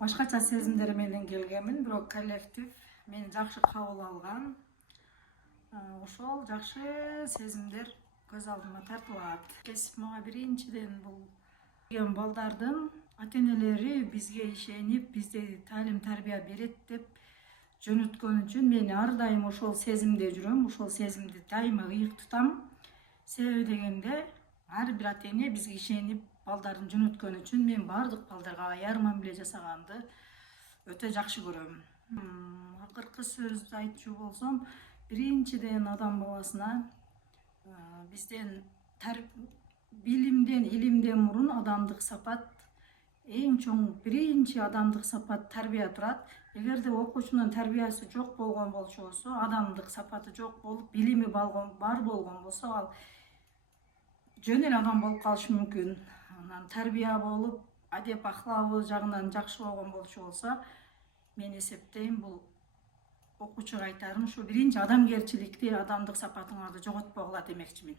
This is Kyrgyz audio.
башкача сезимдер менен келгенмин, бирок коллектив мени жакшы кабыл алган. Ошол жакшы сезимдер көз алдыма тартылат. Кесип мага биринчиден бул келген балдардын ата-энелери бизге ишенип, бизде таалим тарбия берет деп жөнөткөн үчүн мен ар дайым ошол сезимде жүрөм, ошол сезимди дайыма ыйык тутам. Себеби дегенде ар бир ата-эне бизге ишенип балдарын жөнөткөн үчүн мен баардык балдарга аяр мамиле жасаганды өтө жакшы көрөм. Акыркы сөздү айтчу болсом, биринчиден адам баласына бизден билимден, илимден мурун адамдык сапат, эң чоң биринчи адамдык сапат тарбия турат. Эгерде окуучунун тарбиясы жок болгон болсо, адамдык сапаты жок болуп, билими бар болгон болсо, ал жөн эле адам болуп калышы мүмкүн. Анан тарбия болуп, адеп ахлагы жагынан жакшы болгон болсо, мен эсептейм бул окуучуга айтарым ушу биринчи адамгерчиликти, адамдык сапатыңарды жоготпогула демекчимин.